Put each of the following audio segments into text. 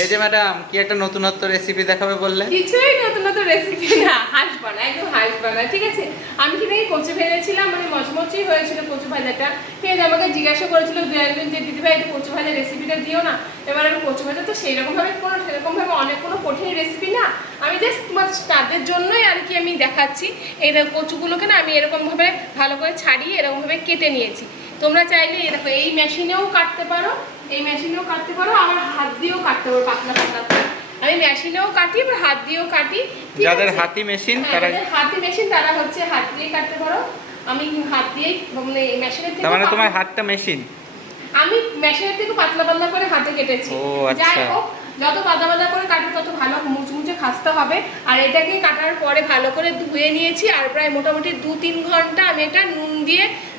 এই যে ম্যাডাম কি একটা নতুনত্ব রেসিপি দেখাবে বললে? কিছুই নতুন রেসিপি না, হাঁস বানা, একদম হাঁস বানা, ঠিক আছে। আমি কি থেকে কচু ভেজেছিলাম, মানে মচমচি হয়েছিল কচু ভাজাটা, ঠিক আছে। আমাকে জিজ্ঞাসা করেছিল দু একদিন যে দিদিভাই একটু কচু ভাজা রেসিপিটা দিও না। এবার আমি কচু ভাজা তো সেইরকমভাবে সেরকমভাবে অনেক কোনো কঠিন রেসিপি না, আমি জাস্ট তোমার তাদের জন্যই আর কি আমি দেখাচ্ছি। এই কচুগুলোকে না আমি এরকমভাবে ভালো করে ছাড়িয়ে এরকমভাবে কেটে নিয়েছি। তোমরা চাইলে এই দেখো এই মেশিনেও কাটতে পারো, এই মেশিনেও কাটতে পারো, আমার হাত দিয়েও কাটতে পারো পাতলা পাতলা করে। আমি মেশিনেও কাটি, আবার হাত দিয়েও কাটি। যাদের হাতি মেশিন তারা হাতি মেশিন তারা হচ্ছে হাত দিয়ে কাটতে পারো। আমি হাত দিয়েই, মানে মেশিনের থেকে, মানে তোমার হাতটা মেশিন। আমি মেশিনের থেকে পাতলা পাতলা করে হাতে কেটেছি। ও আচ্ছা। যাই হোক, যত পাতলা পাতলা করে কাটবে তত ভালো মুচমুচে খাস্তে হবে। আর এটাকে কাটার পরে ভালো করে ধুয়ে নিয়েছি, আর প্রায় মোটামুটি 2-3 ঘন্টা আমি এটা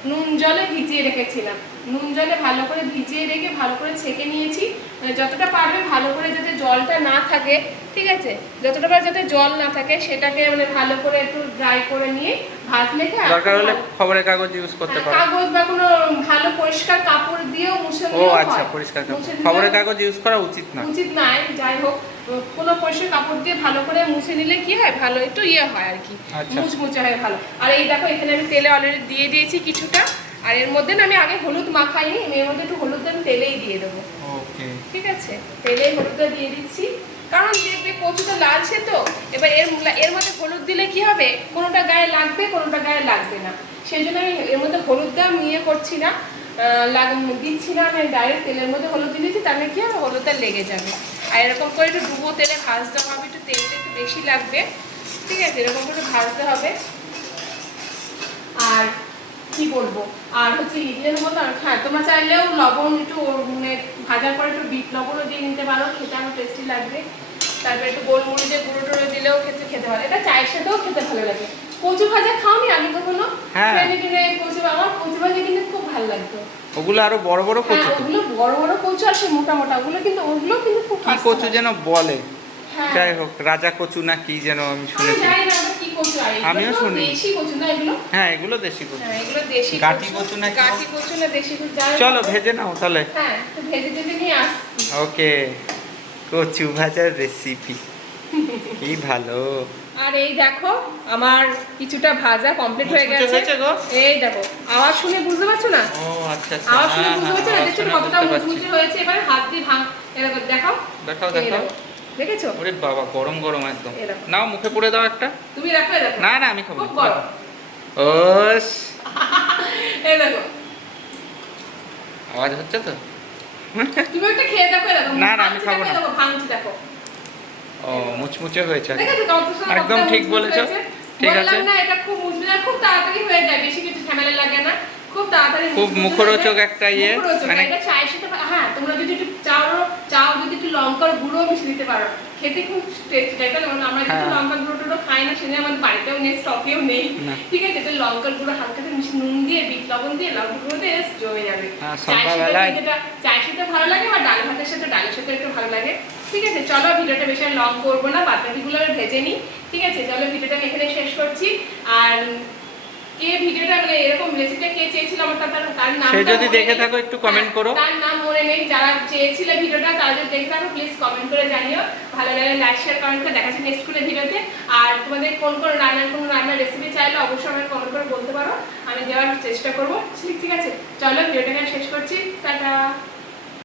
নুন জলে ভিজিয়ে রেখেছিলাম। নুন জলে ভালো করে ভিজিয়ে রেখে ভালো করে ছেঁকে নিয়েছি, মানে যতটা পারবে ভালো করে, যাতে জলটা না থাকে, ঠিক আছে, যতটা পারবে যাতে জল না থাকে সেটাকে মানে ভালো করে একটু ড্রাই করে নিয়ে ভাজলে দরকার হলে খবরের কাগজ ইউজ করতে পারো, কাগজ বা কোনো ভালো পরিষ্কার কাপড় দিয়েও মুছে ও আচ্ছা, পরিষ্কার কাপড়। খবরের কাগজ ইউজ করা উচিত না, উচিত না। যাই হোক, কোনো পরিষ্কার কাপড় দিয়ে ভালো করে মুছে নিলে কি হয়, ভালো একটু হয় আর কি, মুচমুচে হয় ভালো। আর এই দেখো এখানে আমি তেলে অলরেডি দিয়ে দিয়েছি কিছুটা, আর এর মধ্যে না আমি আগে হলুদ মাখাইনি, আমি এর মধ্যে একটু হলুদ আমি তেলেই দিয়ে দেবো। ওকে, ঠিক আছে, তেলে হলুদটা দিয়ে দিচ্ছি, কারণ দেখবে কচুটা লালছে তো, এবার এর মধ্যে হলুদ দিলে কি হবে, কোনোটা গায়ে লাগবে কোনোটা গায়ে লাগবে না। সেই জন্য আমি এর মধ্যে হলুদটা আমি করছি না, দিচ্ছি না, আমি ডাইরেক্ট তেলের মধ্যে হলুদ দিয়ে দিচ্ছি, তাহলে কি হবে, হলুদটা লেগে যাবে। আর এরকম করে একটু ডুবো তেলে ভাজতে হবে, একটু তেলটা একটু বেশি লাগবে, ঠিক আছে, এরকম করে ভাজতে হবে। আর কি বলবো, আর হচ্ছে ইডলির মতো, হ্যাঁ তোমরা চাইলেও লবণ একটু, মানে ভাজার পরে একটু বিট লবণও দিয়ে নিতে পারো, খেতে আরো টেস্টি লাগবে। তারপরে একটু গোলমরিচের গুঁড়ো টুড়ো দিলেও খেতে ভালো, এটা চায়ের সাথেও খেতে ভালো লাগে। কচু ভাজা খাওনি আগে কখনো? হ্যাঁ, আমার কচু ভাজা কিন্তু খুব ভালো লাগতো। ওগুলো আরো বড় বড় কচু, ওগুলো বড় বড় কচু আর মোটা মোটা, ওগুলো কিন্তু খুব কি কচু যেন বলে, হ্যাঁ যাই হোক রাজা কচু না কি যেন আমি শুনেছি, আমিও শুনি। দেশি কচু না এগুলো? হ্যাঁ এগুলো দেশি কচু, হ্যাঁ এগুলো দেশি গাটি কচু না, গাটি কচু না দেশি কচু। চলো ভেজে নাও তাহলে। হ্যাঁ তো ভেজে ভেজে নিয়ে আসছি। ওকে, কচু ভাজার রেসিপি কি ভালো। আর এই দেখো আমার কিছুটা ভাজা কমপ্লিট হয়ে গেছে। এই দেখো আওয়াজ শুনে বুঝতে পারছো না? ও আচ্ছা আচ্ছা, আওয়াজ শুনে বুঝতে পারছো না? দেখছো কতটা মুচমুচে হয়েছে? এবারে হাত দিয়ে এরকম দেখাও দেখাও দেখাও, দেখেছো? ওরে বাবা গরম গরম একদম, নাও মুখে পুরে দাও একটা। তুমি রাখো, দেখো। না না আমি খাবো, খুব গরম। ওস এই দেখো আওয়াজ হচ্ছে তো, তুমি একটা খেয়ে দেখো, দেখো। না না আমি খাবো না, দেখো ভাঙছি দেখো। ও মুচমুচে হয়েছে, দেখেছো কত সুন্দর, একদম ঠিক বলেছো, ঠিক আছে। না এটা খুব মুচমুচে, খুব তাড়াতাড়ি হয়ে যায়, বেশি কিছু ঝামেলা লাগে না, খুব তাড়াতাড়ি, খুব মুখরোচক একটা ইয়ে, মানে এটা চায়ের সাথে। হ্যাঁ তোমরা যদি একটু চাও যদি একটু লঙ্কার গুঁড়ো মিশিয়ে দিতে পারো, খেতে খুব টেস্টি লাগে। কারণ আমরা যেহেতু লঙ্কার গুঁড়ো খাই না, সেজন্য আমাদের বাড়িতেও নেই, স্টকেও নেই, ঠিক আছে। তো লঙ্কার গুঁড়ো হালকা মিশিয়ে নুন দিয়ে বিট লবণ দিয়ে লঙ্কার গুঁড়ো দিয়ে জমে যাবে। চায়ের সাথে ভালো লাগে, বা ডাল ভাতের সাথে, ডালের সাথে একটু ভালো লাগে, ঠিক আছে। চলো ভিডিওটা বেশি লং করবো না, বাদবাকিগুলো ভেজে নিই, ঠিক আছে। চলো ভিডিওটা আমি এখানে শেষ করছি। আর কে ভিডিওটা, মানে এরকম রেসিপিটা কে চেয়েছিল আমার তার নাম, সে যদি দেখে থাকো একটু কমেন্ট করো, তার নাম মনে নেই। যারা চেয়েছিল ভিডিওটা তারা যদি দেখে থাকো প্লিজ কমেন্ট করে জানিও, ভালো লাগলে লাইক শেয়ার কমেন্ট করে। দেখা যাচ্ছে নেক্সট ভিডিওতে। আর তোমাদের কোন রান্নার রেসিপি চাইলে অবশ্যই আমাকে কমেন্ট করে বলতে পারো, আমি দেওয়ার চেষ্টা করবো, ঠিক আছে। চলো ভিডিওটাকে শেষ করছি, টাটা।